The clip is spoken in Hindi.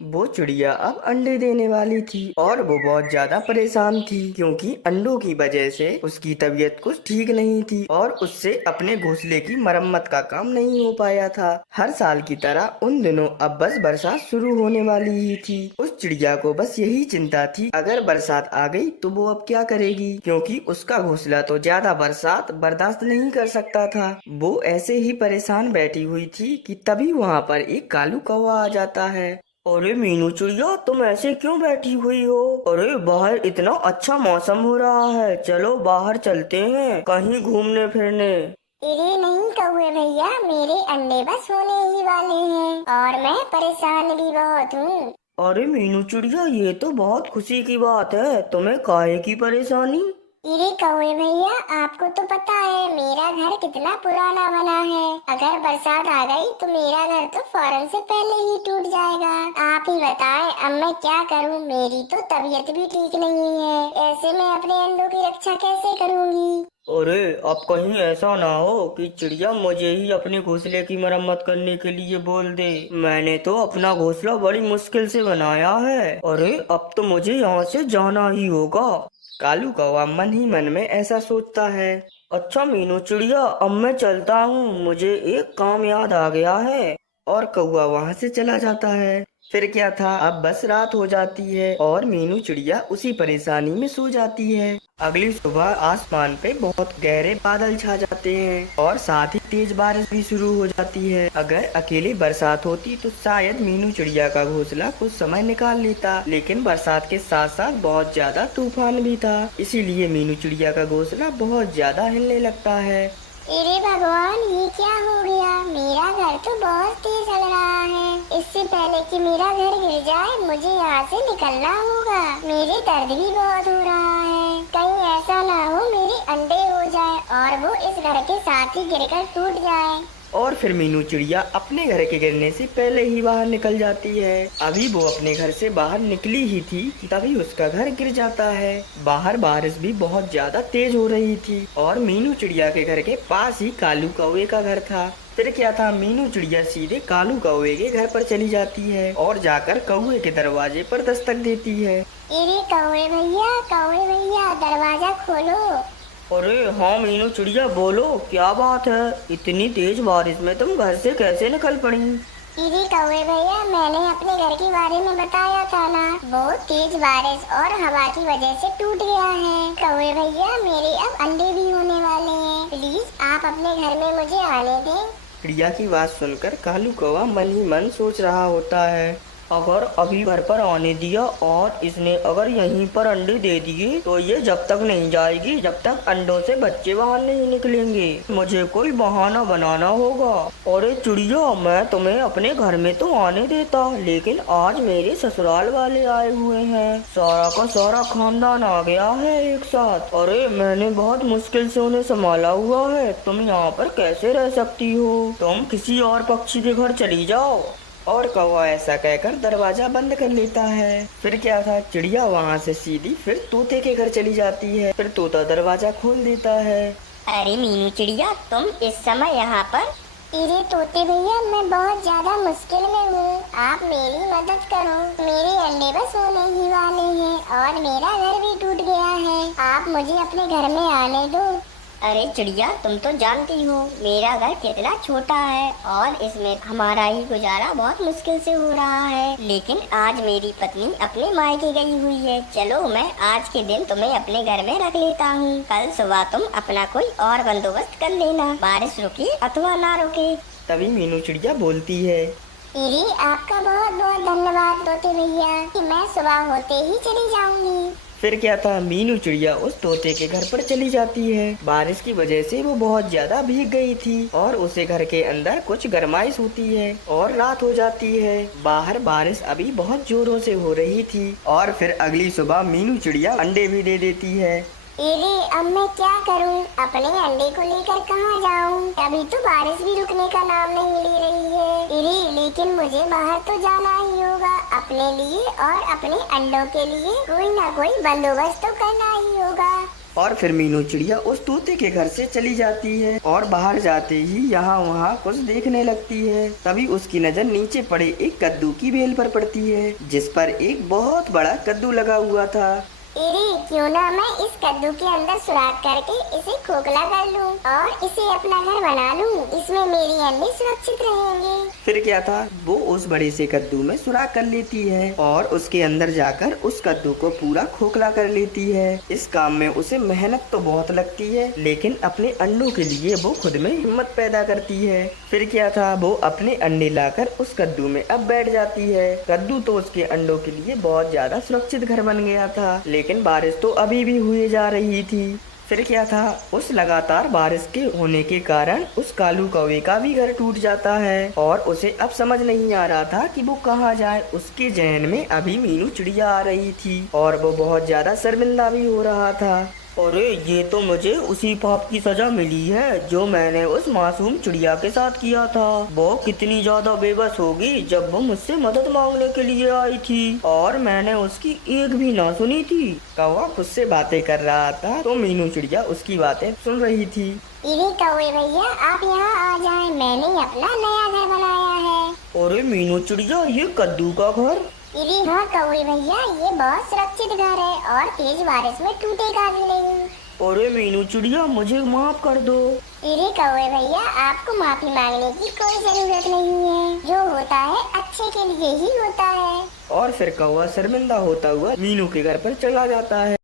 वो चिड़िया अब अंडे देने वाली थी और वो बहुत ज्यादा परेशान थी क्योंकि अंडों की वजह से उसकी तबीयत कुछ ठीक नहीं थी और उससे अपने घोंसले की मरम्मत का काम नहीं हो पाया था। हर साल की तरह उन दिनों अब बस बरसात शुरू होने वाली ही थी। उस चिड़िया को बस यही चिंता थी, अगर बरसात आ गई तो वो अब क्या करेगी, क्योंकि उसका घोंसला तो ज्यादा बरसात बर्दाश्त नहीं कर सकता था। वो ऐसे ही परेशान बैठी हुई थी कि तभी वहाँ पर एक कालू कौवा आ जाता है। अरे मीनू चिड़िया, तुम ऐसे क्यों बैठी हुई हो? अरे बाहर इतना अच्छा मौसम हो रहा है, चलो बाहर चलते हैं कहीं घूमने फिरने। अरे नहीं कौवे भैया, मेरे अंडे बस होने ही वाले हैं और मैं परेशान भी बहुत हूँ। अरे मीनू चिड़िया, ये तो बहुत खुशी की बात है, तुम्हें काहे की परेशानी? अरे कौवे भैया, आपको तो पता है मेरा घर कितना पुराना बना है। अगर बरसात आ गई तो मेरा घर तो फौरन से पहले ही टूट जाएगा। आप ही बताएं अब मैं क्या करूं, मेरी तो तबीयत भी ठीक नहीं है। ऐसे में अपने अंडों की रक्षा कैसे करूंगी? अरे अब कहीं ऐसा ना हो कि चिड़िया मुझे ही अपने घोंसले की मरम्मत करने के लिए बोल दे। मैंने तो अपना घोंसला बड़ी मुश्किल से बनाया है। अरे अब तो मुझे यहाँ से जाना ही होगा। कालू कौवा मन ही मन में ऐसा सोचता है। अच्छा मीनू चिड़िया, अब मैं चलता हूँ, मुझे एक काम याद आ गया है। और कौवा वहाँ से चला जाता है। फिर क्या था, अब बस रात हो जाती है और मीनू चिड़िया उसी परेशानी में सो जाती है। अगली सुबह आसमान पे बहुत गहरे बादल छा जाते हैं और साथ ही तेज बारिश भी शुरू हो जाती है। अगर अकेली बरसात होती तो शायद मीनू चिड़िया का घोंसला कुछ समय निकाल लेता, लेकिन बरसात के साथ साथ बहुत ज्यादा तूफान भी था, इसीलिए मीनू चिड़िया का घोंसला बहुत ज्यादा हिलने लगता है। अरे भगवान, ये क्या हो गया? मेरा घर तो बहुत तेज चल रहा है। इससे पहले कि मेरा घर गिर जाए मुझे यहाँ से निकलना होगा। मेरे दर्द भी बहुत हो रहा है, कहीं ऐसा ना हो मेरे अंडे हो जाए और वो इस घर के साथ ही गिरकर टूट जाए। और फिर मीनू चिड़िया अपने घर के गिरने से पहले ही बाहर निकल जाती है। अभी वो अपने घर से बाहर निकली ही थी तभी उसका घर गिर जाता है। बाहर बारिश भी बहुत ज्यादा तेज हो रही थी और मीनू चिड़िया के घर के पास ही कालू कौवे का घर था। फिर क्या था, मीनू चिड़िया सीधे कालू कौवे के घर पर चली जाती है और जाकर कौवे के दरवाजे पर दस्तक देती है। अरे कौवे भैया दरवाजा खोलो। अरे हाँ मीनू चिड़िया, बोलो क्या बात है, इतनी तेज बारिश में तुम घर से कैसे निकल पड़ी? अरे कौवे भैया, मैंने अपने घर के बारे में बताया था ना, बहुत तेज बारिश और हवा की वजह से टूट गया है। कौवे भैया, मेरे अब अंडे भी होने वाले हैं, प्लीज आप अपने घर में मुझे आने दें। चिड़िया की बात सुनकर कालू कौवा मन ही मन सोच रहा होता है, अगर अभी घर पर आने दिया और इसने अगर यहीं पर अंडे दे दिए तो ये जब तक नहीं जाएगी जब तक अंडों से बच्चे बाहर नहीं निकलेंगे। मुझे कोई बहाना बनाना होगा। अरे चिड़िया, मैं तुम्हें अपने घर में तो आने देता, लेकिन आज मेरे ससुराल वाले आए हुए हैं, सारा का सारा खानदान आ गया है एक साथ। अरे मैंने बहुत मुश्किल से उन्हें संभाला हुआ है, तुम यहाँ पर कैसे रह सकती हो? तुम किसी और पक्षी के घर चली जाओ। और कौवा ऐसा कहकर दरवाजा बंद कर लेता है। फिर क्या था, चिड़िया वहाँ से सीधी फिर तोते के घर चली जाती है। फिर तोता दरवाजा खोल देता है। अरे मीनू चिड़िया, तुम इस समय यहाँ पर? अरे तोते भैया, मैं बहुत ज्यादा मुश्किल में हूँ, आप मेरी मदद करो। मेरे अंडे बस होने ही वाले हैं और मेरा घर भी टूट गया है, आप मुझे अपने घर में आने दो। अरे चिड़िया, तुम तो जानती हो मेरा घर कितना छोटा है और इसमें हमारा ही गुजारा बहुत मुश्किल से हो रहा है, लेकिन आज मेरी पत्नी अपने मायके गई हुई है। चलो मैं आज के दिन तुम्हें अपने घर में रख लेता हूँ, कल सुबह तुम अपना कोई और बंदोबस्त कर लेना, बारिश रुके अथवा ना रुके। तभी मीनू चिड़िया बोलती है, अरे आपका बहुत बहुत धन्यवाद तोते भैया कि मैं सुबह होते ही चली जाऊंगी। फिर क्या था, मीनू चिड़िया उस तोते के घर पर चली जाती है। बारिश की वजह से वो बहुत ज्यादा भीग गई थी और उसे घर के अंदर कुछ गर्माइश होती है और रात हो जाती है। बाहर बारिश अभी बहुत जोरों से हो रही थी और फिर अगली सुबह मीनू चिड़िया अंडे भी दे देती है। अरे अब मैं क्या करूं? अपने अंडे को लेकर कहाँ जाऊं? अभी तो बारिश भी रुकने का नाम नहीं ले रही है। अरे लेकिन मुझे बाहर तो जाना ही होगा, अपने लिए और अपने अंडों के लिए कोई ना कोई बंदोबस्त तो करना ही होगा। और फिर मीनू चिड़िया उस तोते के घर से चली जाती है और बाहर जाते ही यहाँ वहाँ कुछ देखने लगती है। तभी उसकी नजर नीचे पड़े एक कद्दू की बेल पर पड़ती है, जिस पर एक बहुत बड़ा कद्दू लगा हुआ था। इरे क्यों ना मैं इस कद्दू के अंदर सुराख करके इसे खोखला कर लूं और इसे अपना घर बना लूं। इसमें मेरी अंडे सुरक्षित रहेंगे। फिर क्या था, वो उस बड़े से कद्दू में सुराख कर लेती है और उसके अंदर जाकर उस कद्दू को पूरा खोखला कर लेती है। इस काम में उसे मेहनत तो बहुत लगती है, लेकिन अपने अंडों के लिए वो खुद में हिम्मत पैदा करती है। फिर क्या था, वो अपने अंडे लाकर उस कद्दू में अब बैठ जाती है। कद्दू तो उसके अंडों के लिए बहुत ज्यादा सुरक्षित घर बन गया था, लेकिन बारिश तो अभी भी हुए जा रही थी। फिर क्या था, उस लगातार बारिश के होने के कारण उस कालू कौवे का भी घर टूट जाता है और उसे अब समझ नहीं आ रहा था कि वो कहाँ जाए। उसके जहन में अभी मीनू चिड़िया आ रही थी और वो बहुत ज्यादा शर्मिंदा भी हो रहा था। अरे ये तो मुझे उसी पाप की सजा मिली है जो मैंने उस मासूम चिड़िया के साथ किया था। वो कितनी ज्यादा बेबस होगी जब वो मुझसे मदद मांगने के लिए आई थी और मैंने उसकी एक भी ना सुनी थी। कौवा खुद से बातें कर रहा था तो मीनू चिड़िया उसकी बातें सुन रही थी। इरे कौवे भैया आप यहाँ आ जाएं, मैंने अपना नया घर बनाया है। अरे मीनू चिड़िया, ये कद्दू का घर? इरे हाँ कौवे भैया, ये बहुत सुरक्षित घर है और तेज बारिश में टूटेगा भी नहीं। अरे मीनू चिड़िया, मुझे माफ कर दो। इरे कौवे भैया, आपको माफी मांगने की कोई जरूरत नहीं है। जो होता है अच्छे के लिए ही होता है। और फिर कौवा शर्मिंदा होता हुआ मीनू के घर पर चला जाता है।